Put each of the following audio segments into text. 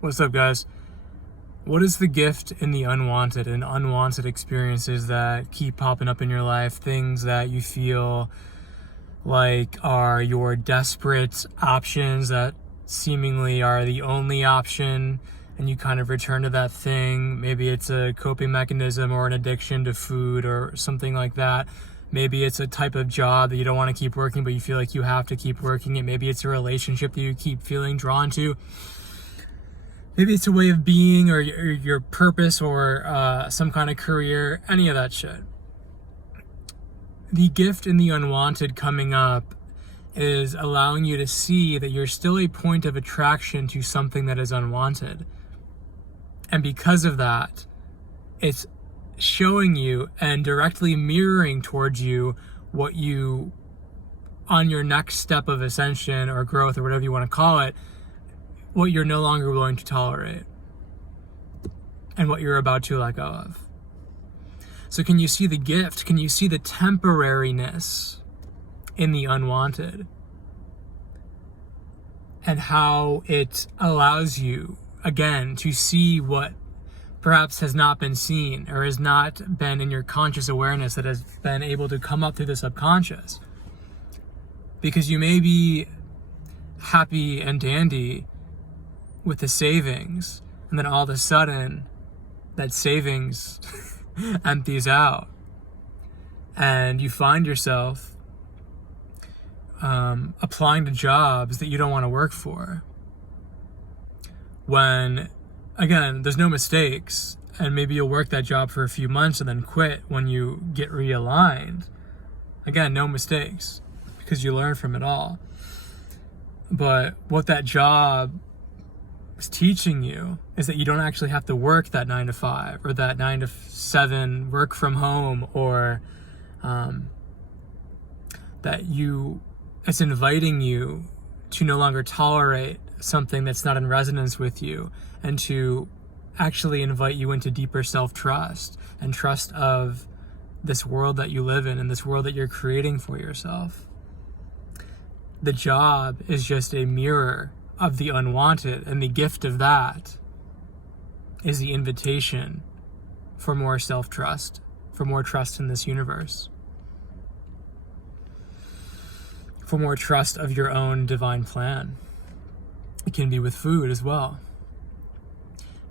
What's up, guys? What is the gift in the unwanted and unwanted experiences that keep popping up in your life? Things that you feel like are your desperate options that seemingly are the only option, and you kind of return to that thing. Maybe it's a coping mechanism or an addiction to food or something like that. Maybe it's a type of job that you don't want to keep working, but you feel like you have to keep working it. Maybe it's a relationship that you keep feeling drawn to. Maybe it's a way of being or your purpose or some kind of career, any of that shit. The gift in the unwanted coming up is allowing you to see that you're still a point of attraction to something that is unwanted. And because of that, it's showing you and directly mirroring towards you what you, on your next step of ascension or growth or whatever you want to call it, what you're no longer willing to tolerate and what you're about to let go of. So can you see the gift? Can you see the temporariness in the unwanted and how it allows you, again, to see what perhaps has not been seen or has not been in your conscious awareness, that has been able to come up through the subconscious? Because you may be happy and dandy with the savings, and then all of a sudden that savings empties out and you find yourself applying to jobs that you don't want to work for, when, again, there's no mistakes, and maybe you'll work that job for a few months and then quit when you get realigned. Again, no mistakes, because you learn from it all. But what that job is teaching you is that you don't actually have to work that 9 to 5 or that 9 to 7 work from home, or that it's inviting you to no longer tolerate something that's not in resonance with you, and to actually invite you into deeper self-trust and trust of this world that you live in and this world that you're creating for yourself. The job is just a mirror of the unwanted, and the gift of that is the invitation for more self-trust, for more trust in this universe, for more trust of your own divine plan. It can be with food as well.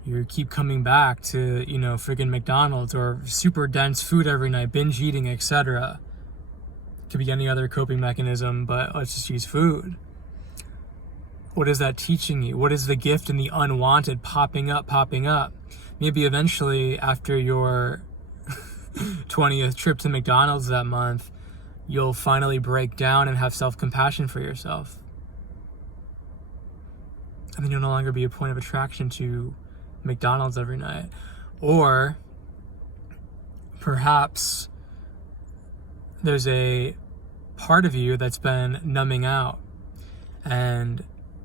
You keep coming back to, friggin' McDonald's or super dense food every night, binge eating, etc. It could be any other coping mechanism, but let's just use food. What is that teaching you? What is the gift in the unwanted popping up? Maybe eventually, after your 20th trip to McDonald's that month, you'll finally break down and have self-compassion for yourself. And then you'll no longer be a point of attraction to McDonald's every night. Or perhaps there's a part of you that's been numbing out, and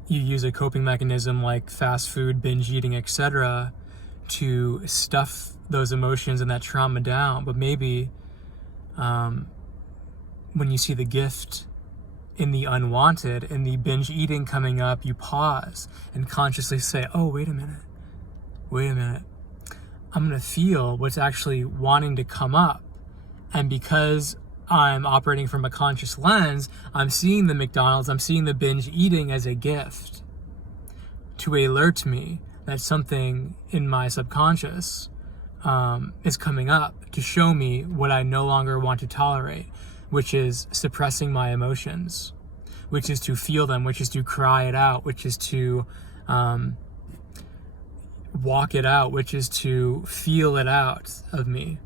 you use a coping mechanism like fast food, binge eating, etc. to stuff those emotions and that trauma down. But maybe when you see the gift in the unwanted, in the binge eating coming up, you pause and consciously say, oh, wait a minute. I'm going to feel what's actually wanting to come up. And because I'm operating from a conscious lens, I'm seeing the McDonald's, I'm seeing the binge eating as a gift to alert me that something in my subconscious is coming up, to show me what I no longer want to tolerate, which is suppressing my emotions, which is to feel them, which is to cry it out, which is to walk it out, which is to feel it out of me.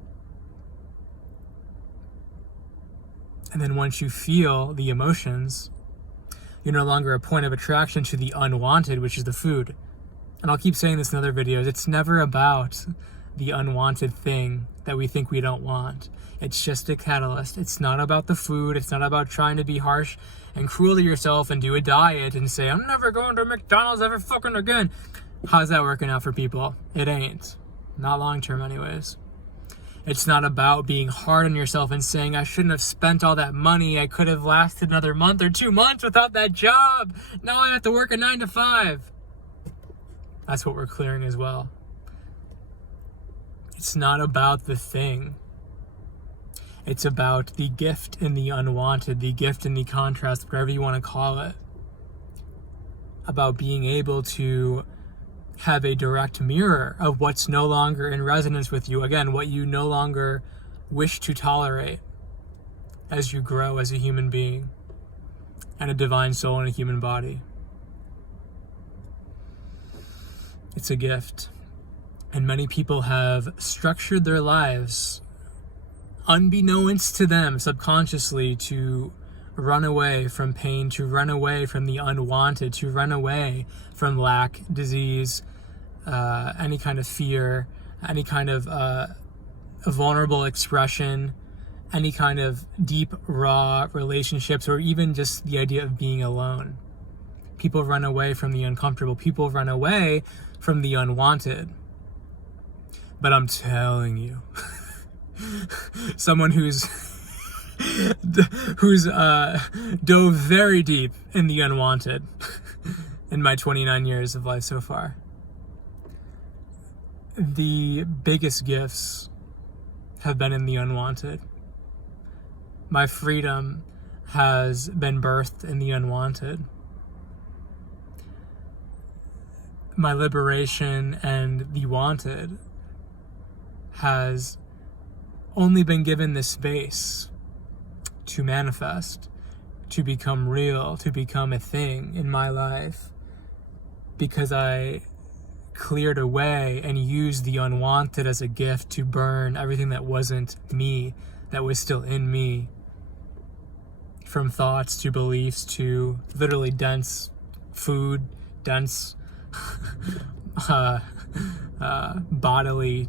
And then once you feel the emotions, you're no longer a point of attraction to the unwanted, which is the food. And I'll keep saying this in other videos. It's never about the unwanted thing that we think we don't want. It's just a catalyst. It's not about the food. It's not about trying to be harsh and cruel to yourself and do a diet and say, I'm never going to McDonald's ever fucking again. How's that working out for people? It ain't. Not long term anyways. It's not about being hard on yourself and saying, I shouldn't have spent all that money. I could have lasted another month or 2 months without that job. Now I have to work a 9 to 5. That's what we're clearing as well. It's not about the thing. It's about the gift and the unwanted, the gift and the contrast, whatever you want to call it. About being able to have a direct mirror of what's no longer in resonance with you. Again, what you no longer wish to tolerate as you grow as a human being and a divine soul in a human body. It's a gift. And many people have structured their lives, unbeknownst to them, subconsciously, to run away from pain, to run away from the unwanted, to run away from lack, disease, any kind of fear, any kind of vulnerable expression, any kind of deep, raw relationships, or even just the idea of being alone. People run away from the uncomfortable. People run away from the unwanted. But I'm telling you, someone who's dove very deep in the unwanted in my 29 years of life so far, the biggest gifts have been in the unwanted. My freedom has been birthed in the unwanted. My liberation and the wanted has only been given the space to manifest, to become real, to become a thing in my life, because I cleared away and used the unwanted as a gift to burn everything that wasn't me, that was still in me, from thoughts to beliefs to literally dense food, dense bodily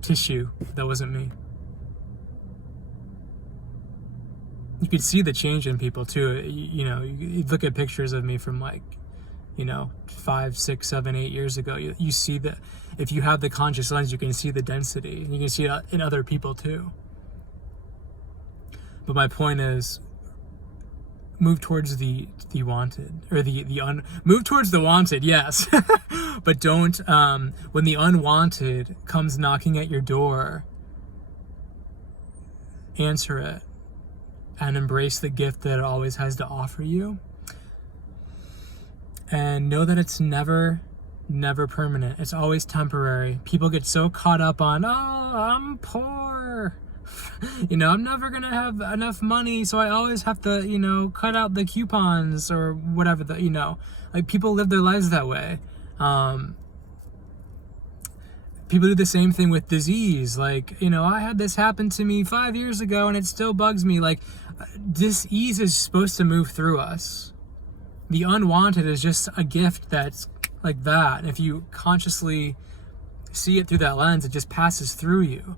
tissue that wasn't me. You could see the change in people too. You look at pictures of me from 5, 6, 7, 8 years ago. You see that if you have the conscious lens, you can see the density. You can see it in other people too. But my point is, move towards the wanted, or move towards the wanted, yes. But don't, when the unwanted comes knocking at your door, answer it and embrace the gift that it always has to offer you. And know that it's never permanent. It's always temporary. People get so caught up on, I'm poor. I'm never going to have enough money, so I always have to, cut out the coupons or whatever, people live their lives that way. People do the same thing with disease. I had this happen to me 5 years ago and it still bugs me. Disease is supposed to move through us. The unwanted is just a gift that's like that. And if you consciously see it through that lens, it just passes through you.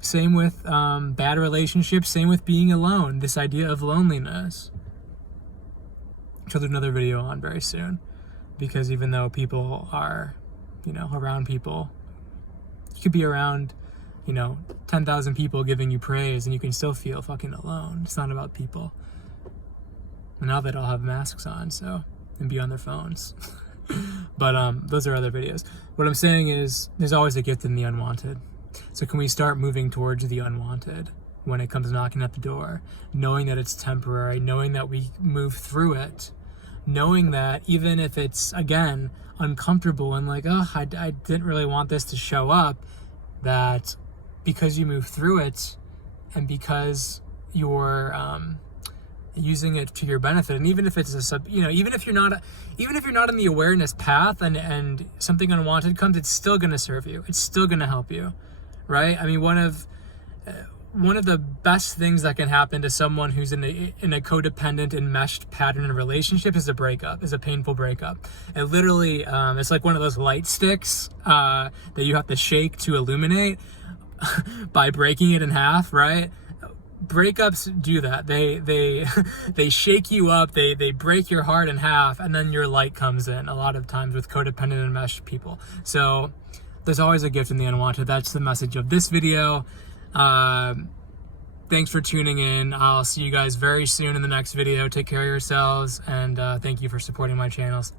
Same with bad relationships, same with being alone, this idea of loneliness. Which I'll do another video on very soon. Because even though people are, around people, you could be around, 10,000 people giving you praise and you can still feel fucking alone. It's not about people. And now they all have masks on, and be on their phones. But those are other videos. What I'm saying is, there's always a gift in the unwanted. So can we start moving towards the unwanted when it comes knocking at the door, knowing that it's temporary, knowing that we move through it, knowing that even if it's, again, uncomfortable and I didn't really want this to show up, that because you move through it and because you're using it to your benefit, and even if it's even if you're not in the awareness path and something unwanted comes, it's still going to serve you. It's still going to help you. Right? I mean, one of the best things that can happen to someone who's in a codependent, enmeshed pattern in a relationship is a painful breakup. And literally, it's like one of those light sticks that you have to shake to illuminate by breaking it in half, right? Breakups do that. They shake you up, they break your heart in half, and then your light comes in a lot of times with codependent and enmeshed people. So there's always a gift in the unwanted. That's the message of this video. Thanks for tuning in. I'll see you guys very soon in the next video. Take care of yourselves, and thank you for supporting my channels.